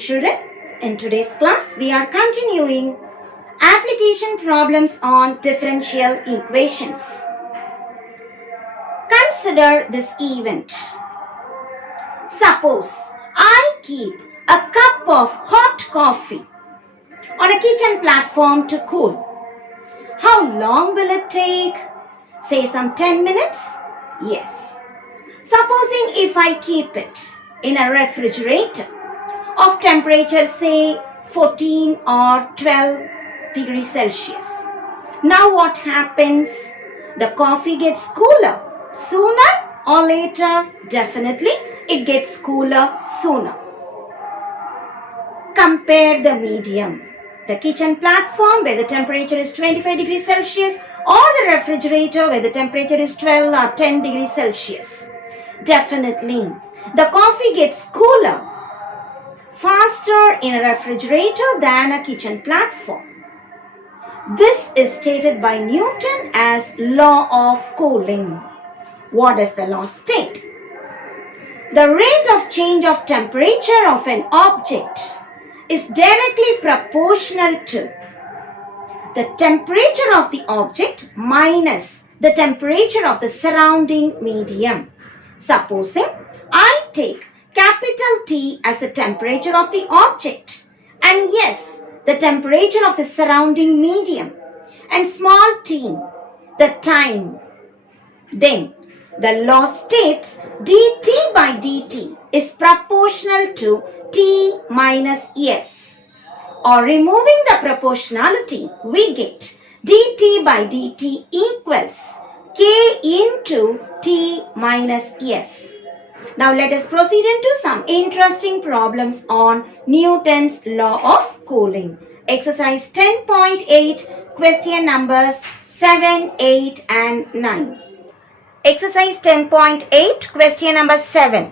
children. In today's class, we are continuing application problems on differential equations. Consider this event. Suppose I keep a cup of hot coffee on a kitchen platform to cool. How long will it take? Say some 10 minutes? Yes. Supposing if I keep it in a refrigerator of temperature say 14 or 12 degrees Celsius. Now what happens? The coffee gets cooler sooner or later? Definitely it gets cooler sooner. Compare the medium. The kitchen platform where the temperature is 25 degrees Celsius or the refrigerator where the temperature is 12 or 10 degrees Celsius. Definitely the coffee gets cooler faster in a refrigerator than a kitchen platform. This is stated by Newton as law of cooling. What does the law state? The rate of change of temperature of an object is directly proportional to the temperature of the object minus the temperature of the surrounding medium. Supposing I take capital T as the temperature of the object and yes, the temperature of the surrounding medium and small t, the time, then the law states dt by dt is proportional to t minus s. Or removing the proportionality, we get dt by dt equals k into t minus s. Now let us proceed into some interesting problems on Newton's law of cooling. Exercise 10.8, question numbers 7, 8 and 9. Exercise 10.8, question number 7.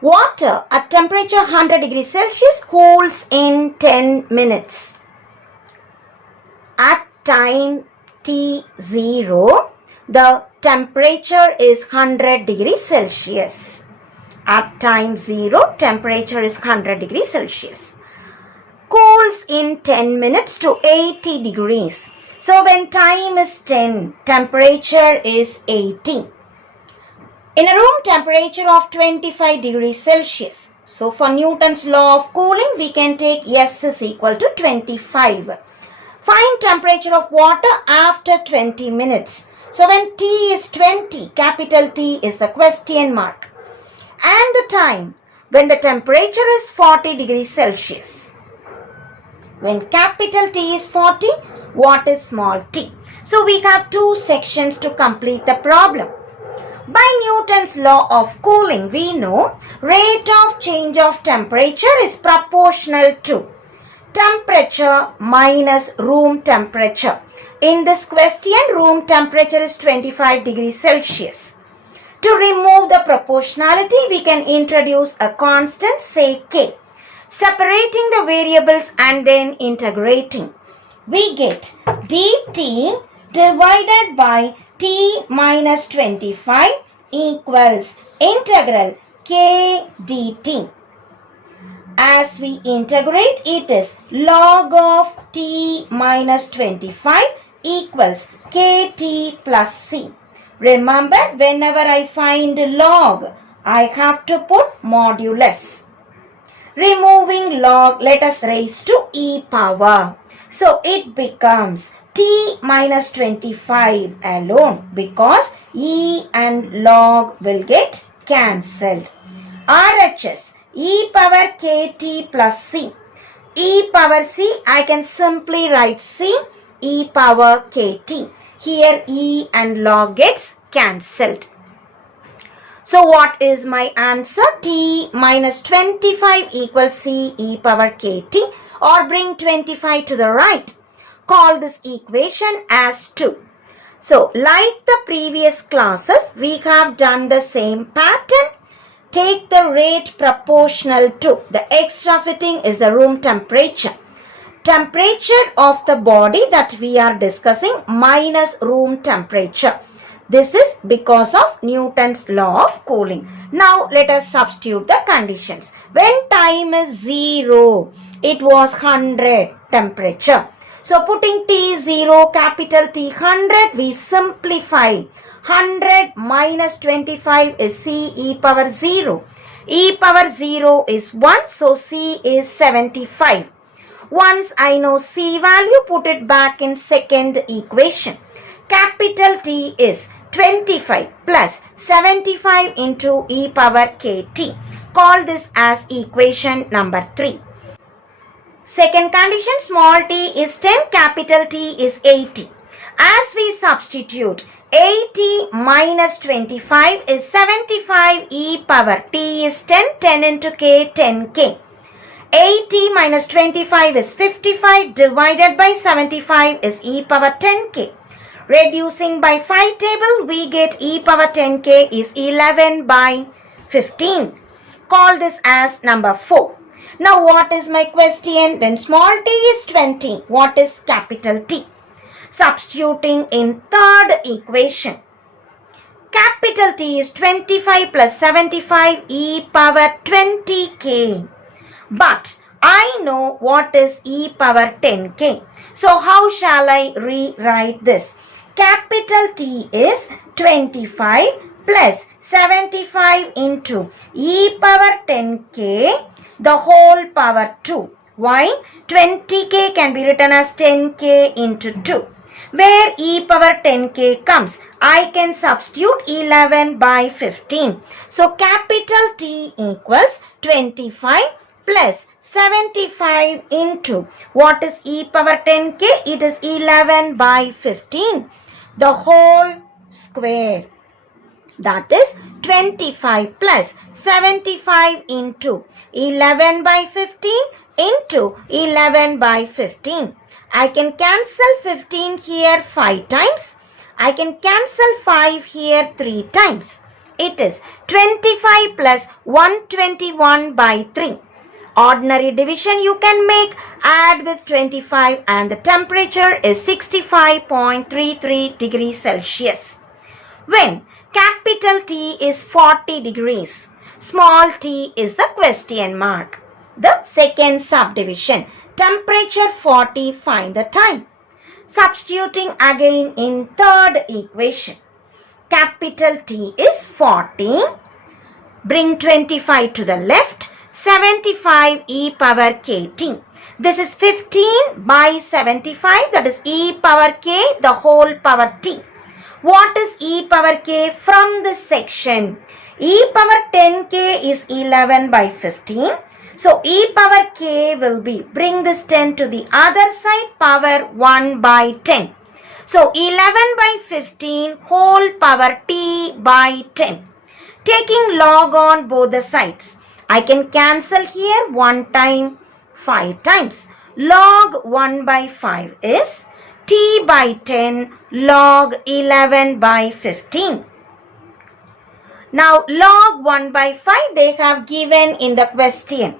Water at temperature 100 degrees Celsius cools in 10 minutes. At time t0, the temperature is 100 degrees Celsius. At time 0, temperature is 100 degrees Celsius. Cools in 10 minutes to 80 degrees. So when time is 10, temperature is 80. In a room temperature of 25 degrees Celsius. So for Newton's law of cooling, we can take S is equal to 25. Find temperature of water after 20 minutes. So when T is 20, capital T is the question mark. And the time when the temperature is 40 degrees Celsius. When capital T is 40, what is small t? So we have two sections to complete the problem. By Newton's law of cooling, we know rate of change of temperature is proportional to temperature minus room temperature. In this question, room temperature is 25 degrees Celsius. To remove the proportionality, we can introduce a constant, say k, separating the variables and then integrating. We get dt divided by t minus 25 equals integral k dt. As we integrate, it is log of t minus 25 equals kt plus c. Remember, whenever I find log, I have to put modulus. Removing log, let us raise to e power. So it becomes t minus 25 alone because e and log will get cancelled. RHS, e power kt plus c. E power c, I can simply write c, e power kt. Here e and log gets cancelled. So what is my answer? T minus 25 equals c e power kt, or bring 25 to the right. Call this equation as 2. So like the previous classes, we have done the same pattern. Take the rate proportional to, the extra fitting is the room temperature. Temperature of the body that we are discussing minus room temperature. This is because of Newton's law of cooling. Now let us substitute the conditions. When time is 0, it was 100 temperature. So putting T0, capital T 100, we simplify. 100 minus 25 is C e power 0. E power 0 is 1, so C is 75. Once I know C value, put it back in second equation. Capital T is 25 plus 75 into e power kt. Call this as equation number 3. Second condition, small t is 10, capital T is 80. As we substitute, 80 minus 25 is 75 e power T is 10, 10 into k, 10k. 80 minus 25 is 55 divided by 75 is e power 10k. Reducing by 5 table, we get e power 10k is 11 by 15. Call this as number 4. Now what is my question? When small t is 20, what is capital T? Substituting in third equation. Capital T is 25 plus 75 e power 20k. But I know what is e power 10k. So how shall I rewrite this? Capital T is 25 plus 75 into e power 10k the whole power 2. Why? 20k can be written as 10k into 2. Where e power 10k comes, I can substitute 11 by 15. So capital T equals 25 plus 75 into what is e power 10k? It is 11 by 15. The whole square. That is 25 plus 75 into 11 by 15 into 11 by 15. I can cancel 15 here 5 times. I can cancel 5 here 3 times. It is 25 plus 121 by 3. Ordinary division you can make, add with 25 and the temperature is 65.33 degrees Celsius. When capital T is 40 degrees, small t is the question mark. The second subdivision, temperature 40, find the time. Substituting again in third equation. Capital T is 40, bring 25 to the left, 75 e power kt. This is 15 by 75, that is e power k the whole power t. What is e power k from this section? E power 10k is 11 by 15. So e power k will be, bring this 10 to the other side, power 1 by 10. So 11 by 15 whole power t by 10. Taking log on both the sides. I can cancel here 1 time 5 times. Log 1 by 5 is t by 10 log 11 by 15. Now log 1 by 5 they have given in the question,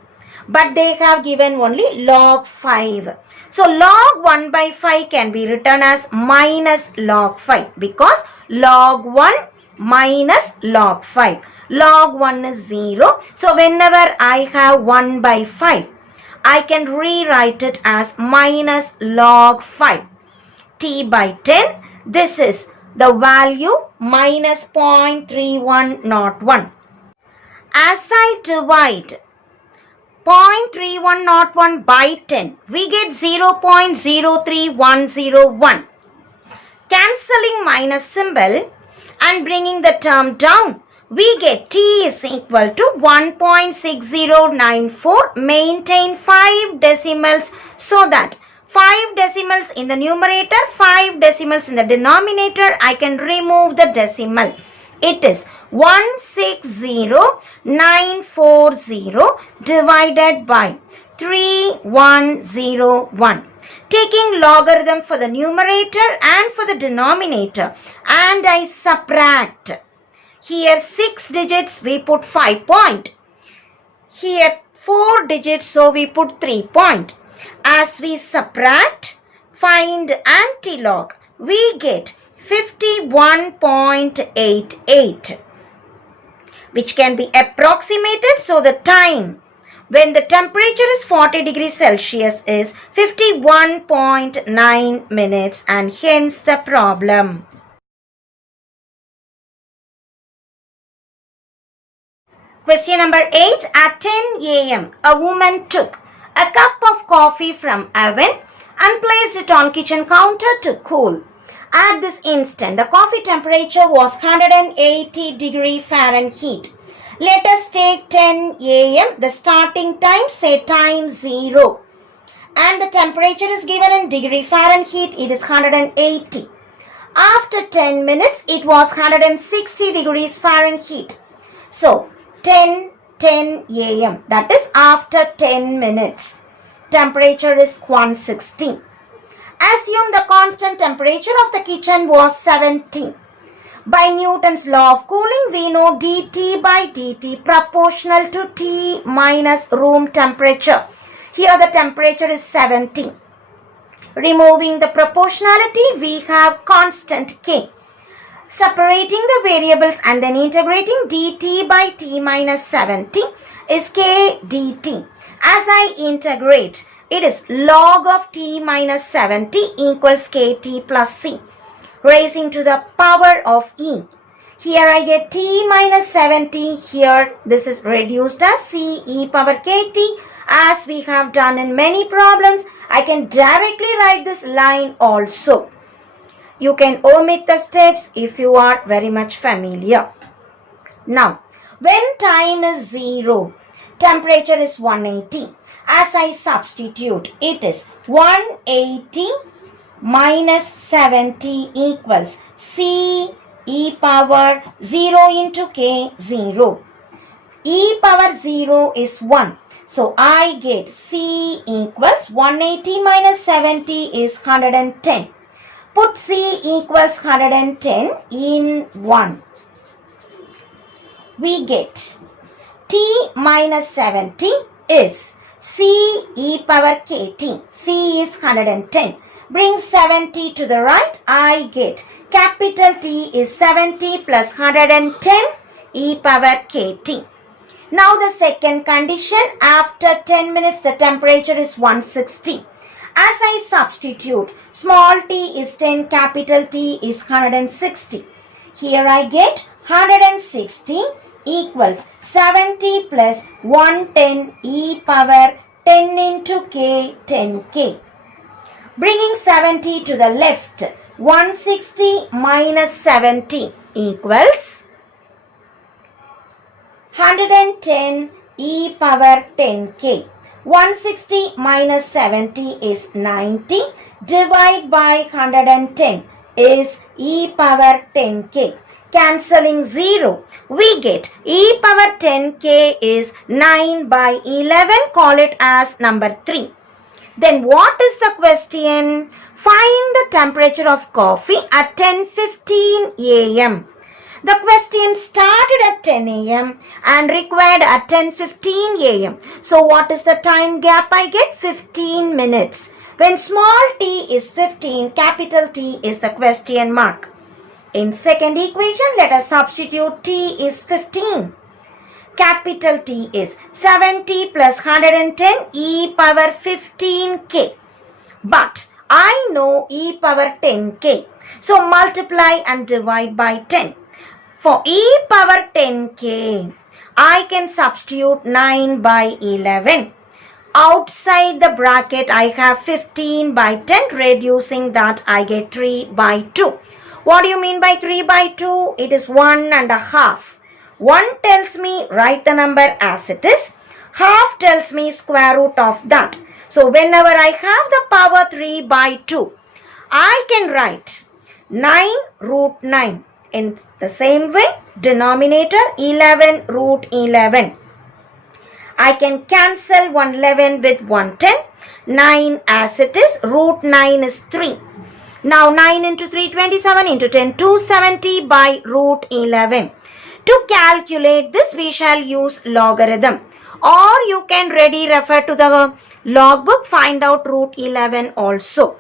but they have given only log 5. So log 1 by 5 can be written as minus log 5 because log 1 minus log 5. Log 1 is 0. So whenever I have 1 by 5, I can rewrite it as minus log 5. T by 10, this is the value minus 0.3101. As I divide 0.3101 by 10, we get 0.03101. Cancelling minus symbol and bringing the term down, we get T is equal to 1.6094. Maintain 5 decimals so that 5 decimals in the numerator, 5 decimals in the denominator. I can remove the decimal. It is 160,940 divided by 3101. Taking logarithm for the numerator and for the denominator, and I subtract. Here 6 digits, we put 5 point. Here 4 digits, so we put 3 point. As we subtract, find antilog, we get 51.88, which can be approximated. So the time when the temperature is 40 degrees Celsius is 51.9 minutes, and hence the problem. Question number 8. At 10 a.m., a woman took a cup of coffee from oven and placed it on kitchen counter to cool. At this instant, the coffee temperature was 180 degree Fahrenheit. Let us take 10 a.m., the starting time, say time 0. And the temperature is given in degree Fahrenheit, it is 180. After 10 minutes, it was 160 degrees Fahrenheit. So, 10 a.m., that is after 10 minutes. Temperature is 160. Assume the constant temperature of the kitchen was 70. By Newton's law of cooling, we know dT by dt proportional to T minus room temperature. Here the temperature is 70. Removing the proportionality, we have constant K. Separating the variables and then integrating dt by T minus 70 is K dt. As I integrate, it is log of T minus 70 equals Kt plus C, raising to the power of E. Here I get T minus 70. Here this is reduced as C e power Kt. As we have done in many problems, I can directly write this line also. You can omit the steps if you are very much familiar. Now, when time is 0, temperature is 180. As I substitute, it is 180 minus 70 equals C e power 0 into K 0. E power 0 is 1. So I get C equals 180 minus 70 is 110. Put C equals 110 in 1. We get T minus 70 is C e power Kt. C is 110. Bring 70 to the right. I get capital T is 70 plus 110 e power Kt. Now the second condition, after 10 minutes the temperature is 160. As I substitute, small t is 10, capital T is 160. Here I get 160 equals 70 plus 110 e power 10 into K 10K. Bringing 70 to the left, 160 minus 70 equals 110 e power 10K. 160 minus 70 is 90. Divide by 110 is e power 10K. Cancelling 0, we get e power 10K is 9 by 11. Call it as number 3. Then what is the question? Find the temperature of coffee at 10:15 a.m. The question started at 10 a.m. and required at 10:15 a.m. So what is the time gap I get? 15 minutes. When small t is 15, capital T is the question mark. In second equation, let us substitute t is 15. Capital T is 70 plus 110 e power 15K. But I know e power 10K. So multiply and divide by 10. For e power 10K, I can substitute 9 by 11. Outside the bracket, I have 15 by 10. Reducing that, I get 3 by 2. What do you mean by 3 by 2? It is 1.5. 1 tells me write the number as it is. Half tells me square root of that. So whenever I have the power 3 by 2, I can write 9 root 9. In the same way, denominator 11 root 11. I can cancel 111 with 110. 9 as it is. Root 9 is 3. Now 9 into 3, 27 into 10, 270 by root 11. To calculate this, we shall use logarithm. Or you can ready refer to the log book, find out root 11 also.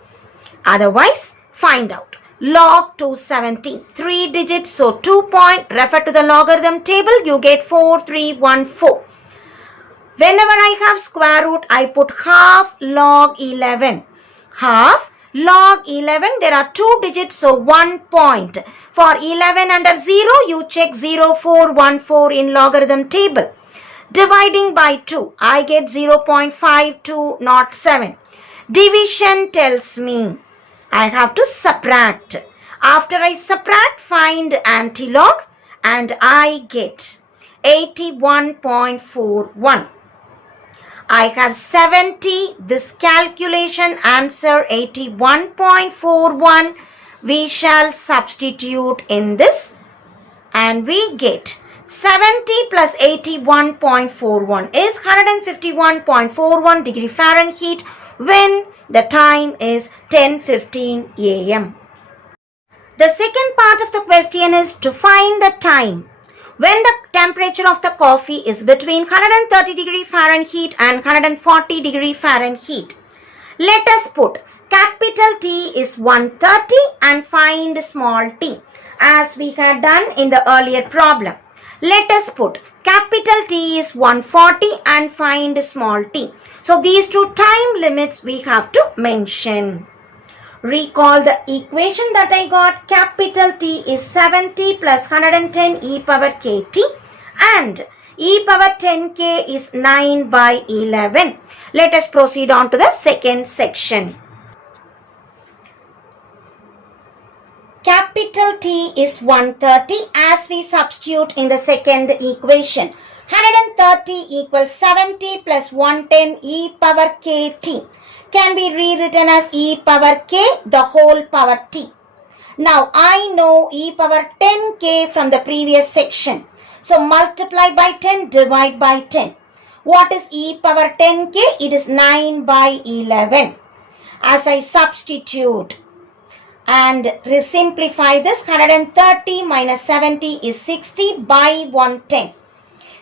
Otherwise, find out. log 270. 3 digits, so 2 point. Refer to the logarithm table, you get 4314. Whenever I have square root, I put half log 11. Half log 11, there are 2 digits, so 1 point. For 11 under 0, you check 0414 in logarithm table. Dividing by 2, I get 0.5207. Division tells me I have to subtract. After I subtract, find antilog and I get 81.41. I have 70. This calculation answer 81.41. We shall substitute in this and we get 70 plus 81.41 is 151.41 degree Fahrenheit when the time is 10:15 a.m. The second part of the question is to find the time when the temperature of the coffee is between 130 degree Fahrenheit and 140 degree Fahrenheit. Let us put capital T is 130 and find small t as we had done in the earlier problem. Let us put capital T is 140 and find small t. So these two time limits we have to mention. Recall the equation that I got. Capital T is 70 plus 110 e power kt and e power 10k is 9 by 11. Let us proceed on to the second section. Capital T is 130 as we substitute in the second equation. 130 equals 70 plus 110 e power kt. Can be rewritten as e power k the whole power t. Now I know e power 10k from the previous section. So multiply by 10, divide by 10. What is e power 10k? It is 9 by 11. As I substitute and simplify this, 130 minus 70 is 60 by 110.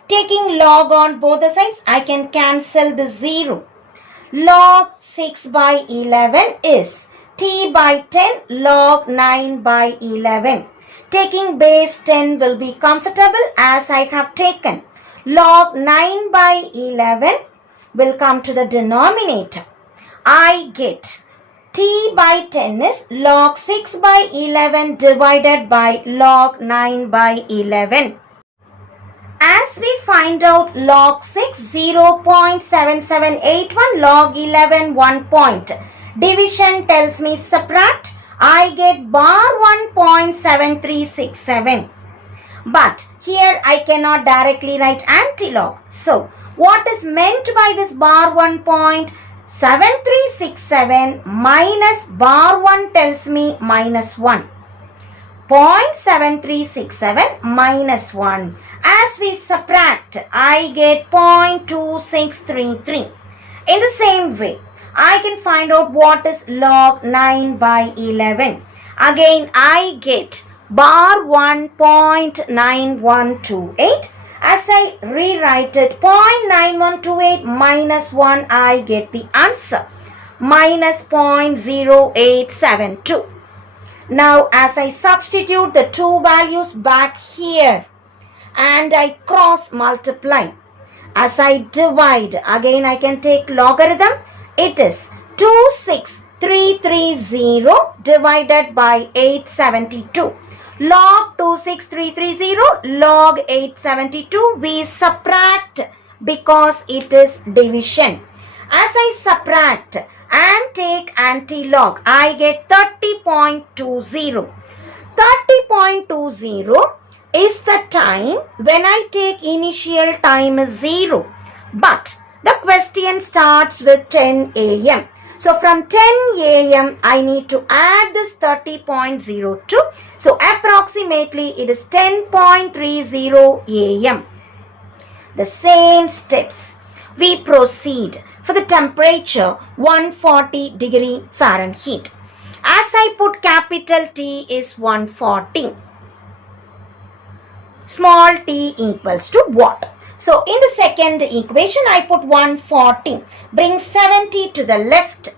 Taking log on both the sides, I can cancel the 0. Log 6 by 11 is t by 10 log 9 by 11. Taking base 10 will be comfortable as I have taken. Log 9 by 11 will come to the denominator. I get t by 10 is log 6 by 11 divided by log 9 by 11. As we find out log 6, 0.7781, log 11, 1 point. Division tells me subtract. I get bar 1.7367. But here I cannot directly write antilog. So what is meant by this bar 1.7367 minus bar 1 tells me minus 1. 0.7367 minus 1. As we subtract, I get 0.2633. In the same way, I can find out what is log 9 by 11. Again, I get bar 1.9128. As I rewrite it, 0.9128 minus 1, I get the answer. Minus 0.0872. Now, as I substitute the two values back here, and I cross multiply. As I divide, again I can take logarithm. It is 26330 divided by 872. Log 26330, log 872, we subtract because it is division. As I subtract and take anti-log, I get 30.20. 30.20 is the time when I take initial time is 0. But the question starts with 10 a.m. So from 10 a.m. I need to add this 30.02. So approximately it is 10.30 a.m. The same steps we proceed for the temperature 140 degree Fahrenheit. As I put capital T is 140. Small t equals to what? So in the second equation, I put 140. Bring 70 to the left.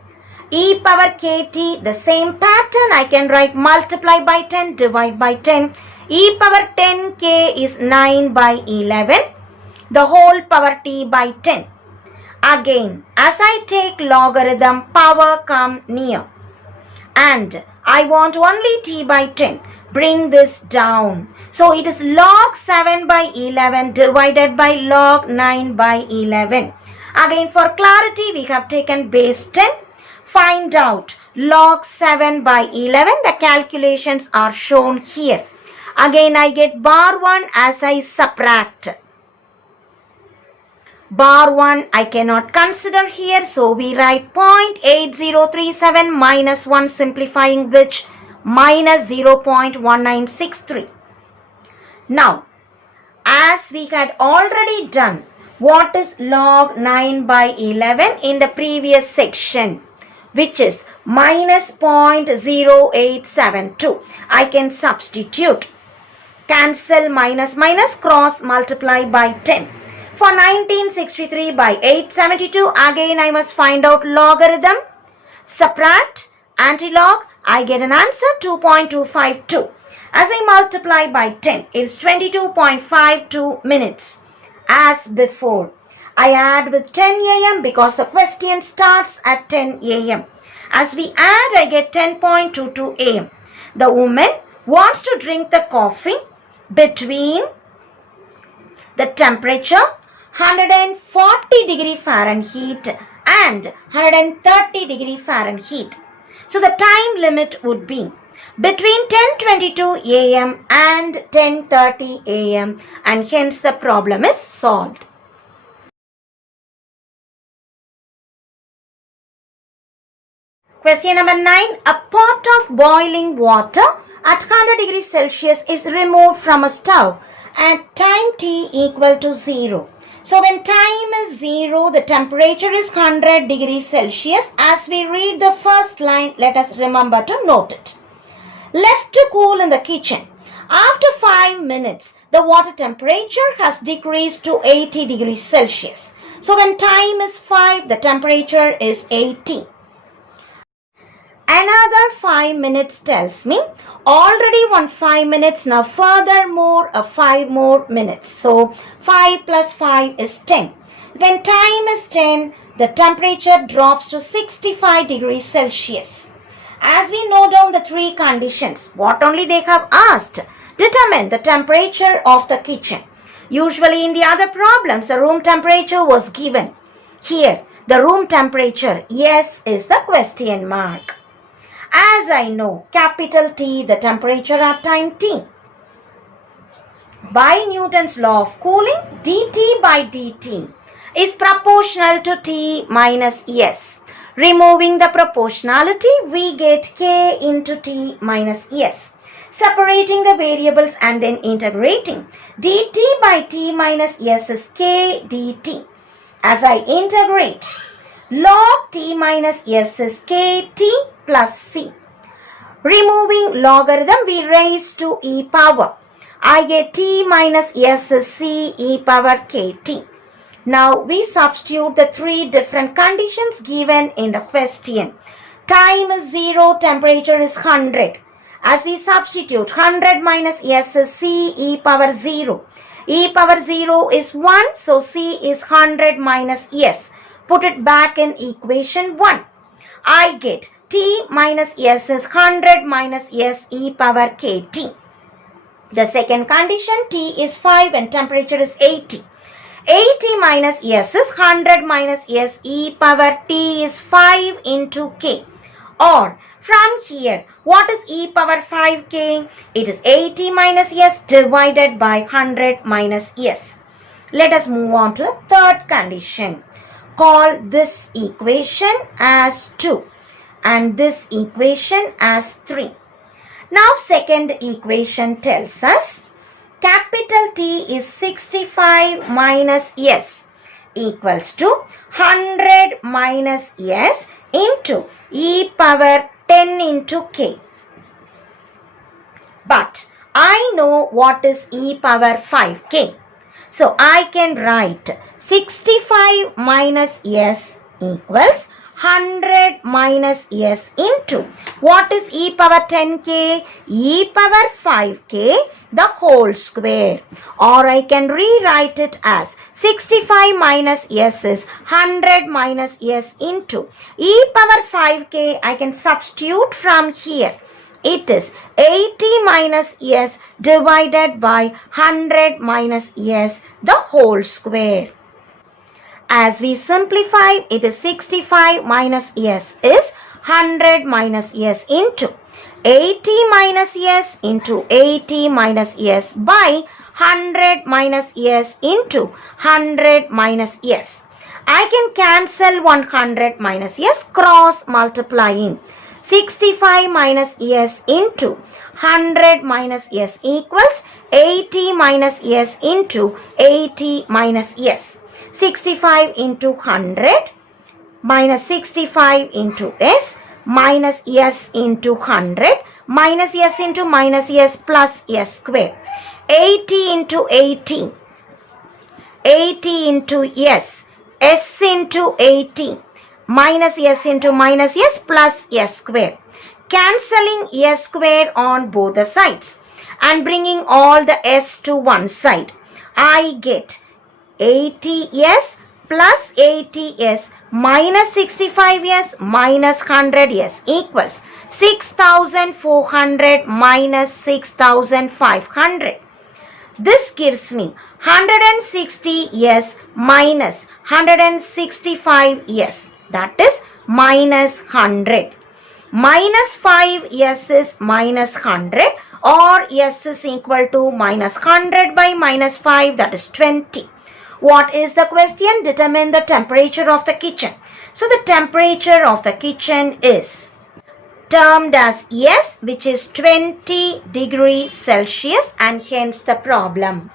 e power kt, the same pattern, I can write multiply by 10, divide by 10. E power 10k is 9 by 11, the whole power t by 10. Again, as I take logarithm, power come near. And I want only t by 10. Bring this down. So it is log 7 by 11 divided by log 9 by 11. Again, for clarity, we have taken base 10. Find out log 7 by 11. The calculations are shown here. Again, I get bar 1 as I subtract. Bar 1 I cannot consider here, so we write 0.8037 minus 1, simplifying which minus 0.1963. Now, as we had already done, what is log 9 by 11 in the previous section, which is minus 0.0872. I can substitute. Cancel minus minus, cross multiply by 10. For 1963 by 872, again I must find out logarithm, subtract, antilog, I get an answer 2.252. As I multiply by 10, it is 22.52 minutes. As before, I add with 10 a.m. because the question starts at 10 a.m. As we add, I get 10.22 a.m. The woman wants to drink the coffee between the temperature 140 degree Fahrenheit and 130 degree Fahrenheit. So the time limit would be between 10:22 a.m. and 10:30 a.m. and hence the problem is solved. Question number 9. A pot of boiling water at 100 degrees Celsius is removed from a stove at time t equal to 0. So when time is 0, the temperature is 100 degrees Celsius. As we read the first line, let us remember to note it. Left to cool in the kitchen. After 5 minutes, the water temperature has decreased to 80 degrees Celsius. So when time is 5, the temperature is 80. Another 5 minutes tells me already 5 minutes, now furthermore 5 more minutes. So 5 plus 5 is 10. When time is 10, the temperature drops to 65 degrees Celsius. As we note down the 3 conditions, what only they have asked, determine the temperature of the kitchen. Usually in the other problems, the room temperature was given. Here, the room temperature, yes, is the question mark. As I know, capital T, the temperature at time t. By Newton's law of cooling, dt by dt is proportional to T minus S. Removing the proportionality, we get K into T minus S. Separating the variables and then integrating, dt by T minus S is K dt. As I integrate, log T minus S is KT plus C. Removing logarithm, we raise to e power. I get T minus S is C e power KT. Now we substitute the 3 different conditions given in the question. Time is 0, temperature is 100. As we substitute, 100 minus S is C e power 0. E power 0 is 1, so C is 100 minus S. Put it back in equation 1. I get T minus S is 100 minus S e power KT. The second condition, T is 5 and temperature is 80. 80 minus S is 100 minus S e power T is 5 into K. Or from here, what is e power 5K? It is 80 minus S divided by 100 minus S. Let us move on to the third condition. Call this equation as 2 and this equation as 3. Now second equation tells us capital T is 65 minus S equals to 100 minus S into e power 10 into K. But I know what is e power 5K. So I can write 65 minus S equals 100 100 minus S into, what is e power 10k? E power 5k the whole square. Or I can rewrite it as 65 minus S is 100 minus S into e power 5k. I can substitute from here. It is 80 minus S divided by 100 minus S the whole square. As we simplify, it is 65 minus S is 100 minus S into 80 minus S into 80 minus S by 100 minus S into 100 minus S. I can cancel 100 minus S cross multiplying. 65 minus S into 100 minus S equals 80 minus S into 80 minus S. 65 into 100 minus 65 into S minus S into 100 minus S into minus S plus S square. 80 into 80. 80 into S. S into 80. Minus S into minus S plus S square. Cancelling S square on both the sides and bringing all the S to one side. I get 80S plus 80S minus 65S minus 100S equals 6400 minus 6500. This gives me 160S minus 165S. That is minus 100. Minus 5S is minus 100, or S is equal to minus 100 by minus 5, that is 20. What is the question? Determine the temperature of the kitchen. So the temperature of the kitchen is termed as S, which is 20 degrees Celsius, and hence the problem.